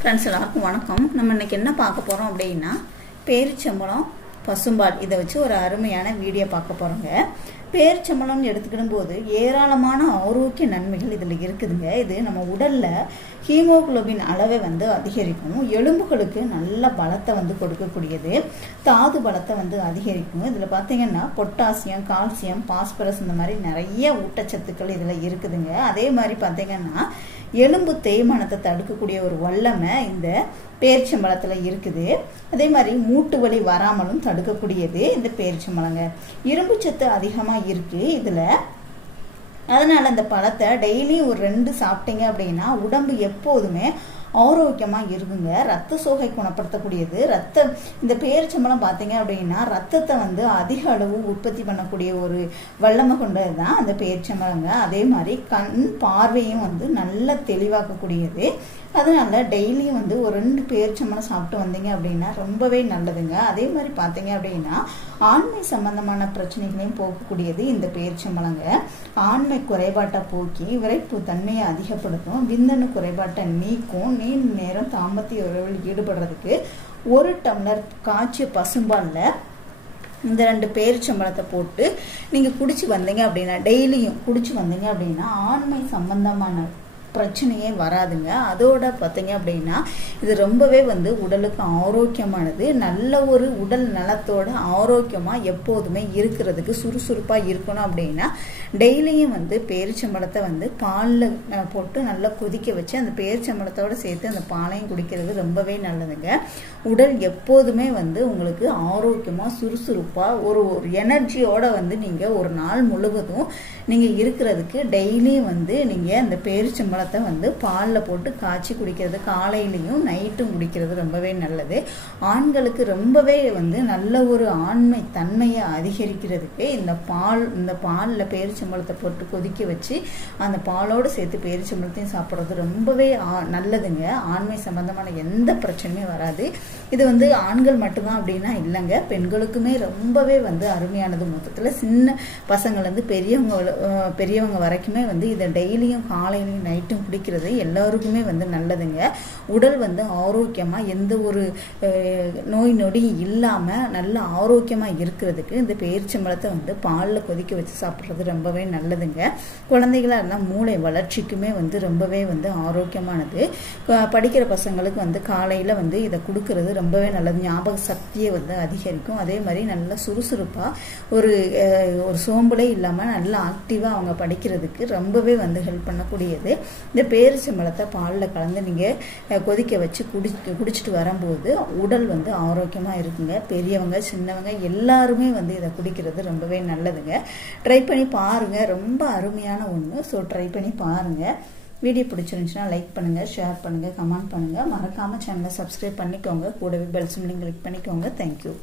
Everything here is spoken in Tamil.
ஃப்ரெண்ட்ஸ் எல்லாருக்கும் வணக்கம். நம்ம இன்னைக்கு என்ன பார்க்க போகிறோம் அப்படின்னா, பேரிச்சம்பழம் பசும்பால் இதை வச்சு ஒரு அருமையான வீடியோ பார்க்க போகிறோங்க. பேரிச்சம்பழம்னு எடுத்துக்கிடும் போது ஏராளமான ஆரோக்கிய நன்மைகள் இதில் இருக்குதுங்க. இது நம்ம உடலில் ஹீமோகுளோபின் அளவை அதிகரிக்கும், எலும்புகளுக்கு நல்ல பலத்தை கொடுக்கக்கூடியது, தாது பலத்தை அதிகரிக்கும். இதில் பார்த்தீங்கன்னா பொட்டாசியம், கால்சியம், பாஸ்பரஸ் இந்த மாதிரி நிறைய ஊட்டச்சத்துக்கள் இதில் இருக்குதுங்க. அதே மாதிரி பார்த்தீங்கன்னா எலும்பு தேய்மானத்தை தடுக்கக்கூடிய ஒரு வல்லமை இந்த பேரிச்சம்பழத்தில் இருக்குது. அதே மாதிரி மூட்டு வலி வராமலும் தடுக்கக்கூடியது இந்த பேரிச்சம்பழங்க. இரும்பு சத்து அதிகமாக இருக்கு இதில். அதனால இந்த பழத்தை டெய்லியும் ஒரு 2 சாப்பிட்டீங்க அப்படின்னா உடம்பு எப்போதுமே ஆரோக்கியமாக இருக்குங்க. ரத்த சோகை குணப்படுத்தக்கூடியது. இந்த பேரிச்சம்பழம் பார்த்தீங்க அப்படின்னா ரத்தத்தை அதிக அளவு உற்பத்தி பண்ணக்கூடிய ஒரு வல்லமை கொண்டது தான் அந்த பேரிச்சம்பழங்க. அதே மாதிரி கண் பார்வையும் நல்லா தெளிவாக்கக்கூடியது. அதனால டெய்லியும் ஒரு 2 பேரிச்சம்பழம் சாப்பிட்டு வந்தீங்க அப்படின்னா ரொம்பவே நல்லதுங்க. அதே மாதிரி பார்த்தீங்க அப்படின்னா ஆண்மை சம்பந்தமான பிரச்சனைகளையும் போக்கக்கூடியது இந்த பேரிச்சம்பழங்க. ஆண்மை குறைபாட்டை போக்கி விரைப்பு தன்மையை அதிகப்படுத்தும், விந்தணு குறைபாட்டை நீக்கும், நீண்ட நேரம் தாம்பத்திய உறவில் ஈடுபடுறதுக்கு 1 டம்ளர் காய்ச்சிய பசும்பாலில் இந்த 2 பேரிச்சம்பழத்தை போட்டு நீங்கள் குடிச்சு வந்தீங்க அப்படின்னா, டெய்லியும் குடிச்சு வந்தீங்க அப்படின்னா ஆண்மை சம்பந்தமான பிரச்சனையே வராதுங்க. அதோட பார்த்தீங்க அப்படின்னா இது ரொம்பவே உடலுக்கு ஆரோக்கியமானது. நல்ல ஒரு உடல் நலத்தோட ஆரோக்கியமாக எப்போதுமே இருக்கிறதுக்கு, சுறுசுறுப்பாக இருக்கணும் அப்படின்னா டெய்லியும் பேரிச்சம்பழத்தை பாலில் போட்டு நல்லா கொதிக்க வச்சு அந்த பேரிச்சம்பழத்தோடு சேர்த்து அந்த பாலையும் குடிக்கிறது ரொம்பவே நல்லதுங்க. உடல் எப்போதுமே உங்களுக்கு ஆரோக்கியமாக சுறுசுறுப்பாக ஒரு எனர்ஜியோட நீங்கள் ஒரு நாள் முழுவதும் நீங்கள் இருக்கிறதுக்கு டெய்லியும் நீங்கள் அந்த பேரிச்சம்பழத்தை பாலில் போட்டு காய்ச்சி குடிக்கிறது, காலையிலையும் நைட்டும் குடிக்கிறது ரொம்பவே நல்லது. ஆண்களுக்கு ரொம்பவே நல்ல ஒரு ஆண்மை தன்மையை அதிகரிக்கிறதுக்கு இந்த பாலில் பேரிச்சம்பழத்தை போட்டு கொதிக்க வச்சு அந்த பாலோடு சேர்த்து பேரிச்சம்பழத்தையும் சாப்பிட்றது ரொம்பவே நல்லதுங்க. ஆண்மை சம்பந்தமான எந்த பிரச்சனையுமே வராது. இது ஆண்கள் மட்டும்தான் அப்படின்னா இல்லைங்க, பெண்களுக்குமே ரொம்பவே அருமையானது. மொத்தத்தில் சின்ன பசங்கள்லேருந்து பெரியவங்க வரைக்குமே இதை டெய்லியும் காலையிலையும் நைட்டும் குடிக்கிறது எல்லாருக்குமே நல்லதுங்க. உடல் ஆரோக்கியமாக எந்த ஒரு நோய் நொடி இல்லாமல் நல்ல ஆரோக்கியமாக இருக்கிறதுக்கு இந்த பேரிச்சம்பழத்தை பாலில் கொதிக்க வச்சு சாப்பிட்றது ரொம்பவே நல்லதுங்க. குழந்தைகளாக இருந்தால் மூளை வளர்ச்சிக்குமே ரொம்பவே ஆரோக்கியமானது. படிக்கிற பசங்களுக்கு காலையில் இதை கொடுக்கறது ரொம்பவே நல்லது. ஞாபக சக்தியை அதிகரிக்கும். அதே மாதிரி நல்லா சுறுசுறுப்பாக ஒரு சோம்பலே இல்லாமல் நல்லா ஆக்டிவாக அவங்க படிக்கிறதுக்கு ரொம்பவே ஹெல்ப் பண்ணக்கூடியது. இந்த பேரிச்சம்பழத்தை பாலில் கலந்து நீங்கள் கொதிக்க வச்சு குடிச்சிட்டு வரும்போது உடல் ஆரோக்கியமாக இருக்குங்க. பெரியவங்க சின்னவங்க எல்லாருமே இதை குடிக்கிறது ரொம்பவே நல்லதுங்க. ட்ரை பண்ணி பாருங்கள், ரொம்ப அருமையான ஒன்று. ஸோ ட்ரை பண்ணி பாருங்கள். வீடியோ பிடிச்சிருந்துச்சுன்னா லைக் பண்ணுங்கள், ஷேர் பண்ணுங்கள், கமெண்ட் பண்ணுங்கள். மறக்காமல் சேனலை சப்ஸ்கிரைப் பண்ணிக்கோங்க. கூடவே பெல் சிம்லையும் கிளிக் பண்ணிக்கோங்க. தேங்க்யூ.